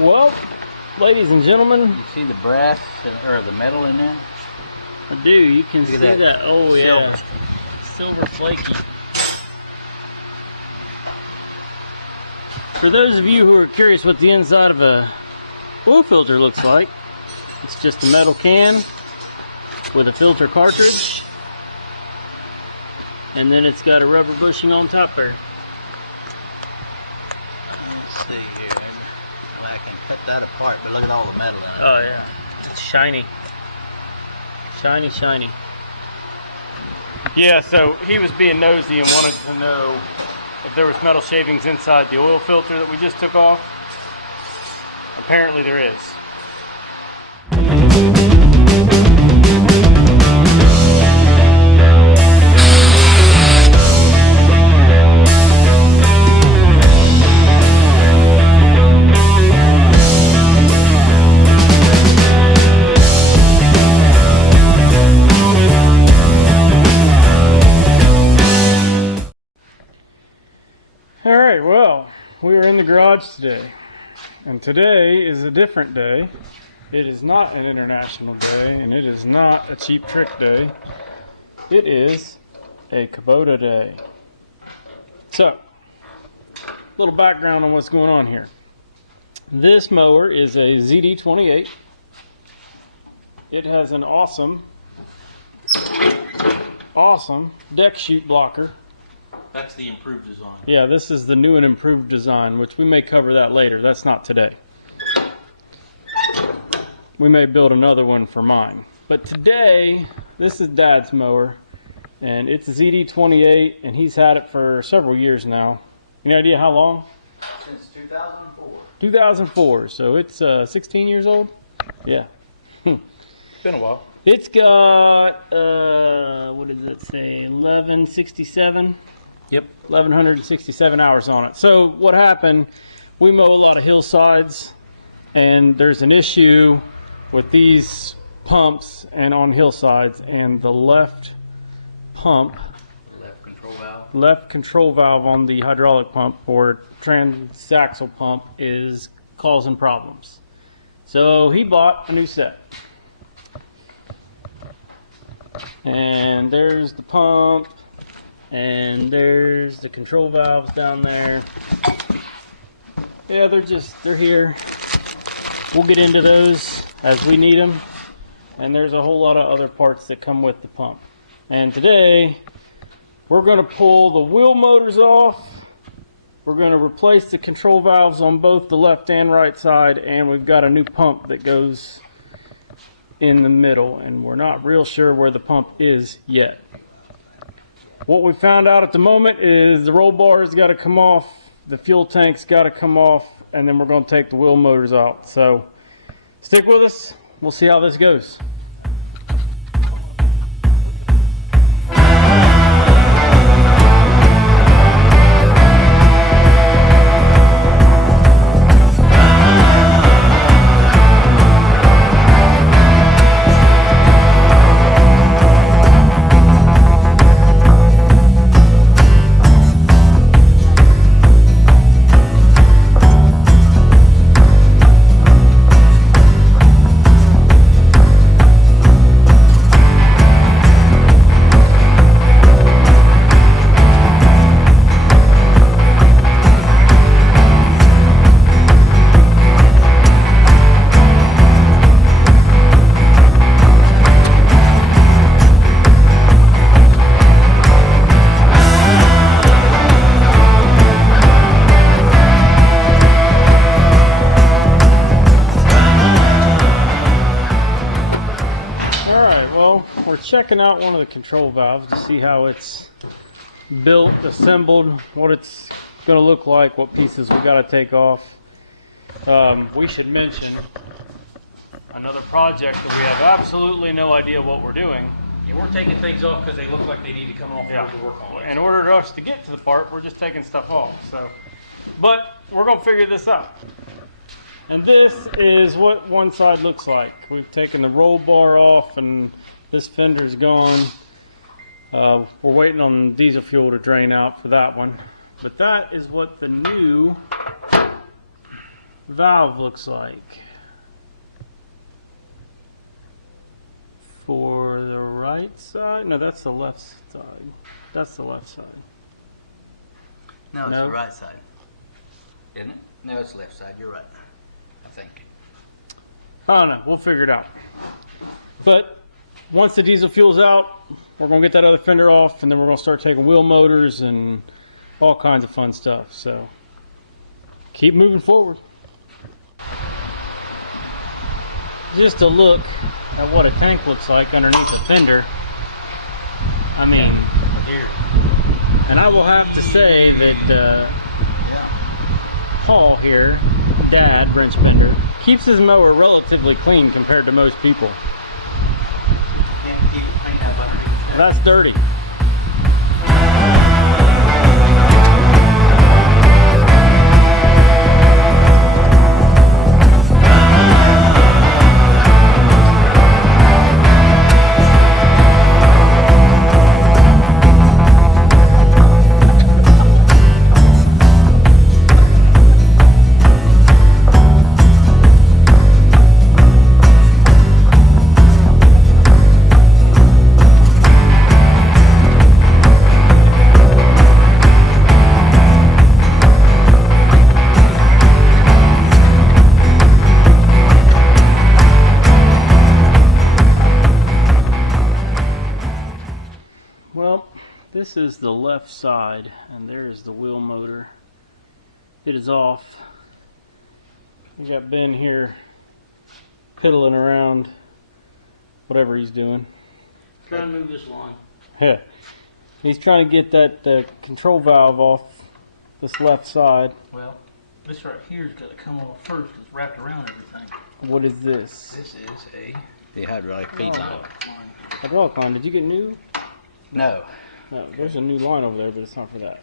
Well, ladies and gentlemen, you see the brass or the metal in there? I do. You can see that. Oh yeah, silver flaky. For those of you who are curious what the inside of a oil filter looks like, it's just a metal can with a filter cartridge, and then it's got a rubber bushing on top there. Let's see here. Well, I can cut that apart, but look at all the metal in it. Oh yeah, it's shiny. Shiny, shiny. Yeah, so he was being nosy and wanted to know if there was metal shavings inside the oil filter that we just took off. Apparently there is. Alright, well, we are in the garage today, and today is a different day. It is not an international day, and it is not a cheap trick day. It is a Kubota day. So, a little background on what's going on here. This mower is a ZD28. It has an awesome deck chute blocker. That's the improved design. Yeah, this is the new and improved design, which we may cover that later. That's not today. We may build another one for mine. But today, this is Dad's mower, and it's ZD28, and he's had it for several years now. Any idea how long? Since 2004. 2004, so it's 16 years old? Yeah. It's been a while. It's got, what does it say, 1167? Yep. 1,167 hours on it. So what happened, we mow a lot of hillsides, and there's an issue with these pumps and on hillsides, and the left control valve on the hydraulic pump or transaxle pump is causing problems. So he bought a new set. And there's the pump, and there's the control valves down there. Yeah, they're here. We'll get into those as we need them. And there's a whole lot of other parts that come with the pump. And today, we're going to pull the wheel motors off. We're going to replace the control valves on both the left and right side. And we've got a new pump that goes in the middle. And we're not real sure where the pump is yet. What we found out at the moment is the roll bar's got to come off, the fuel tank's got to come off, and then we're going to take the wheel motors out. So stick with us. We'll see how this goes. Checking out one of the control valves to see how it's built, assembled, what it's going to look like, what pieces we got to take off. We should mention another project that we have absolutely no idea what we're doing. Yeah, we're taking things off because they look like they need to come off to work on it. In order for us to get to the part, we're just taking stuff off. So, but we're going to figure this out. And this is what one side looks like. We've taken the roll bar off and this fender's gone. We're waiting on diesel fuel to drain out for that one. But that is what the new valve looks like. For the right side? No, that's the left side. That's the left side. No, it's No. the right side. Isn't it? No, it's left side. You're right. I think. I don't know. We'll figure it out. But once the diesel fuel's out, we're going to get that other fender off, and then we're going to start taking wheel motors and all kinds of fun stuff. So keep moving forward. Just a look at what a tank looks like underneath the fender. I mean, Here. and I will have to say that Paul here, Dad, wrench bender, keeps his mower relatively clean compared to most people. Can't keep it clean up underneath. That's dirty. Well, this is the left side, and there's the wheel motor. It is off. We got Ben here piddling around, whatever he's doing. Trying to move this line. Yeah, he's trying to get that control valve off this left side. Well, this right here's got to come off first. It's wrapped around everything. What is this? This is the hydraulic feed Oh. line. Hydraulic line. Did you get new? No. No, there's a new line over there, but it's not for that.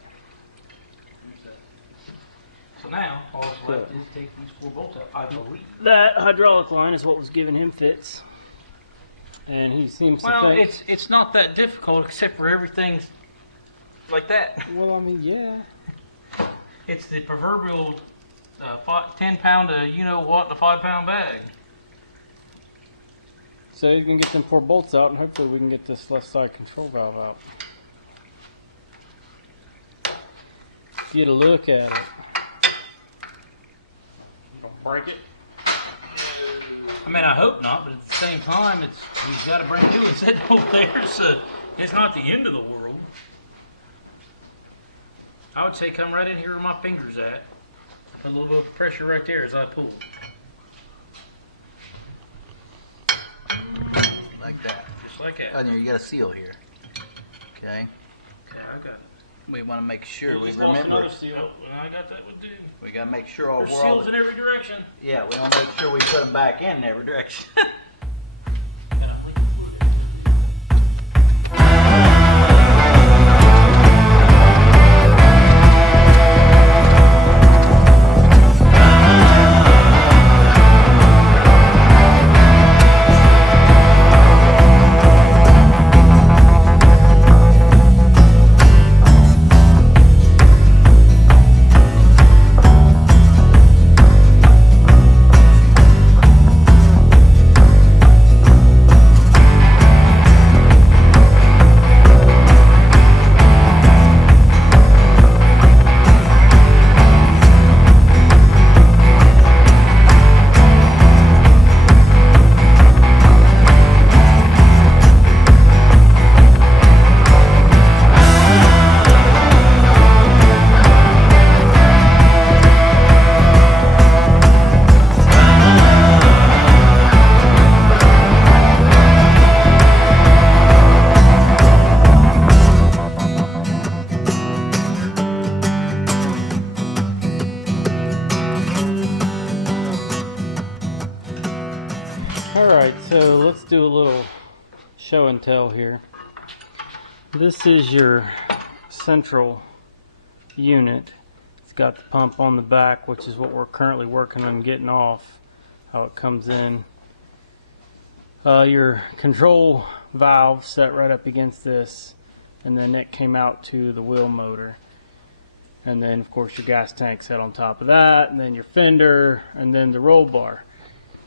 So now, all that's left is take these 4 bolts out, I believe. That hydraulic line is what was giving him fits, and he seems to Well, think. it's not that difficult except for everything's like that. Well, I mean, yeah. It's the proverbial 10-pound, you know what, the 5-pound bag. So you can get them 4 bolts out, and hopefully we can get this left side control valve out. Get a look at it. Break it? I mean, I hope not, but at the same time, you've got a brand new one sitting over there, so it's not the end of the world. I would say come right in here where my finger's at. Put a little bit of pressure right there as I pull. Like that. Just like that. Oh, there, you got a seal here. Okay. Okay, I got it. We want to make sure we Just lost remember. another seal. Oh, well, I got that one too. We got to make sure all There's we're all. seals in every direction. Yeah, we want to make sure we put them back in every direction. And I think it's good. Alright, so let's do a little show and tell here. This is your central unit. It's got the pump on the back, which is what we're currently working on getting off, how it comes in. Your control valve set right up against this, and then it came out to the wheel motor. And then of course your gas tank set on top of that, and then your fender, and then the roll bar.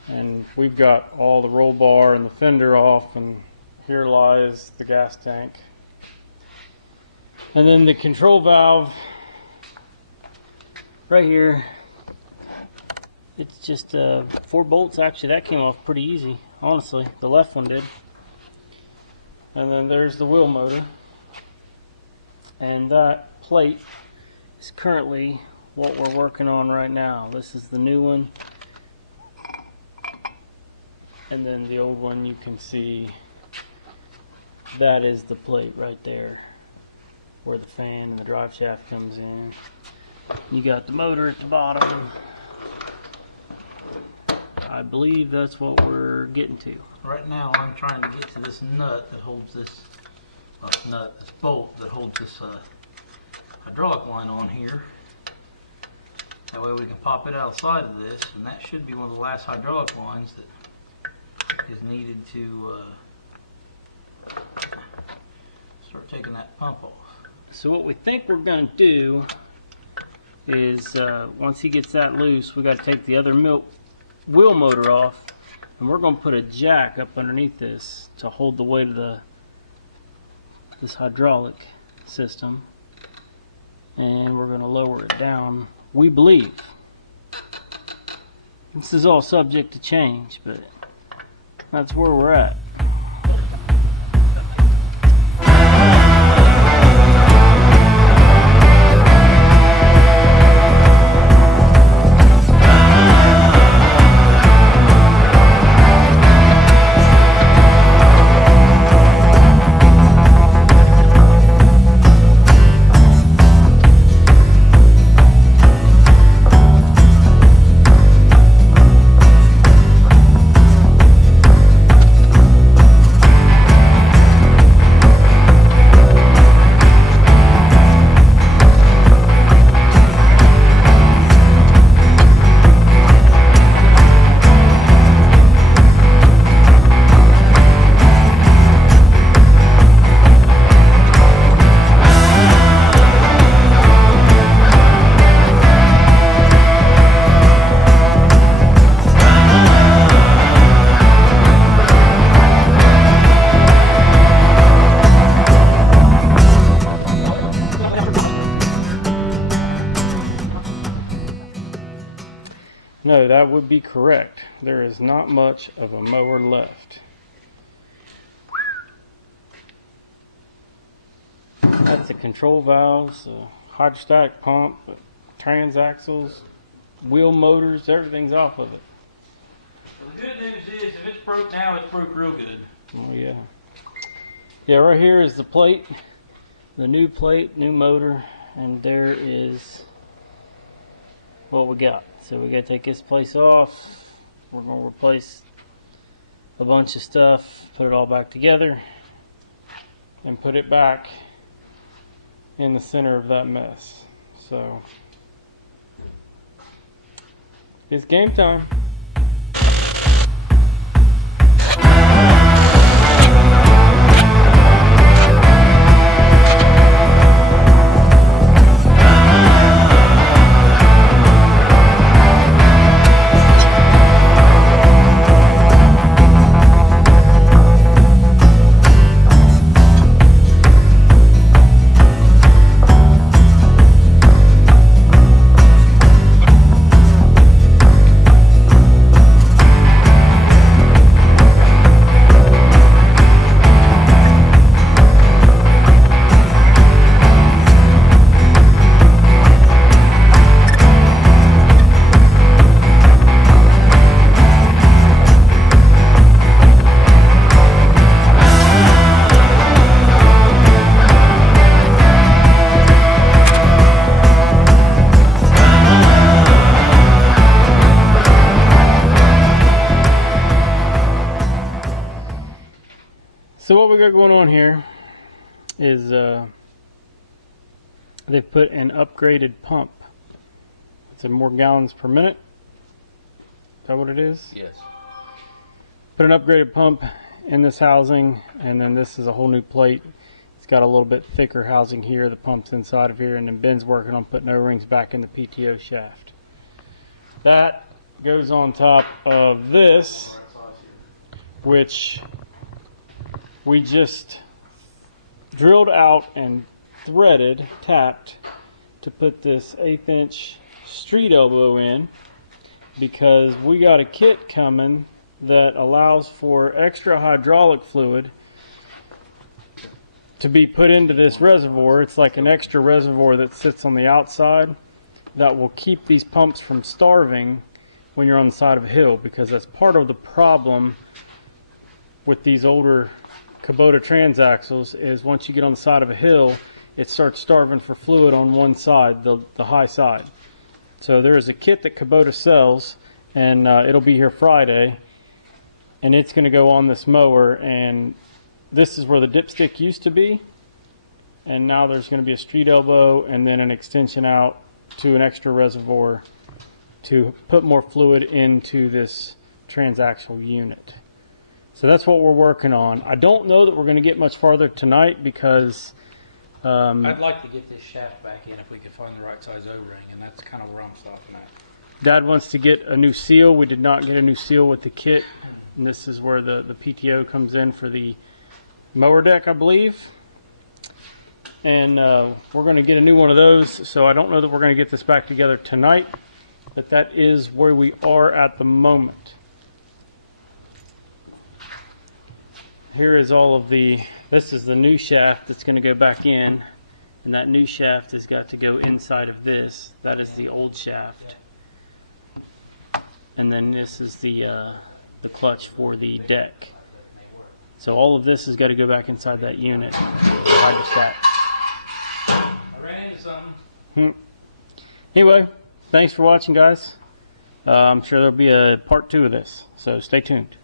And we've got all the roll bar and the fender off, and here lies the gas tank. And then the control valve right here, it's just 4 bolts. Actually, that came off pretty easy, honestly. The left one did. And then there's the wheel motor, and that plate is currently what we're working on right now. This is the new one, and then the old one, you can see that is the plate right there where the fan and the drive shaft comes in. You got the motor at the bottom. I believe that's what we're getting to. Right now I'm trying to get to this nut that holds this, this bolt that holds this hydraulic line on here. That way we can pop it outside of this, and that should be one of the last hydraulic lines that is needed to start taking that pump off. So what we think we're going to do is, once he gets that loose, we got to take the other wheel motor off, and we're going to put a jack up underneath this to hold the weight of this hydraulic system, and we're going to lower it down, we believe. This is all subject to change, but that's where we're at. No, that would be correct. There is not much of a mower left. That's the control valves, hydrostatic pump, transaxles, wheel motors, everything's off of it. So the good news is, if it's broke now, it's broke real good. Oh yeah. Yeah, right here is the plate, the new plate, new motor, and there is what we got. So we got to take this place off. We're going to replace a bunch of stuff, put it all back together, and put it back in the center of that mess. So it's game time. So what we got going on here is they've put an upgraded pump It's in more gallons per minute. Is that what it is? Yes. Put an upgraded pump in this housing, and then this is a whole new plate. It's got a little bit thicker housing here. The pump's inside of here, and then Ben's working on putting O-rings back in the PTO shaft. That goes on top of this, which we just drilled out and threaded, tapped, to put this 1/8 inch street elbow in, because we got a kit coming that allows for extra hydraulic fluid to be put into this reservoir. It's like an extra reservoir that sits on the outside that will keep these pumps from starving when you're on the side of a hill, because that's part of the problem with these older Kubota transaxles is once you get on the side of a hill, it starts starving for fluid on one side, the high side. So there is a kit that Kubota sells, and it'll be here Friday, and it's going to go on this mower, and this is where the dipstick used to be, and now there's going to be a street elbow and then an extension out to an extra reservoir to put more fluid into this transaxle unit. So that's what we're working on. I don't know that we're going to get much farther tonight because I'd like to get this shaft back in if we could find the right size O-ring, and that's kind of where I'm stopping at. Dad wants to get a new seal. We did not get a new seal with the kit, and this is where the PTO comes in for the mower deck, I believe. And we're going to get a new one of those, so I don't know that we're going to get this back together tonight, but that is where we are at the moment. Here is all of this is the new shaft that's going to go back in, and that new shaft has got to go inside of this. That is the old shaft. And then this is the clutch for the deck. So all of this has got to go back inside that unit. Hydrostatic. I ran into something. Anyway, thanks for watching, guys. I'm sure there'll be a part 2 of this, so stay tuned.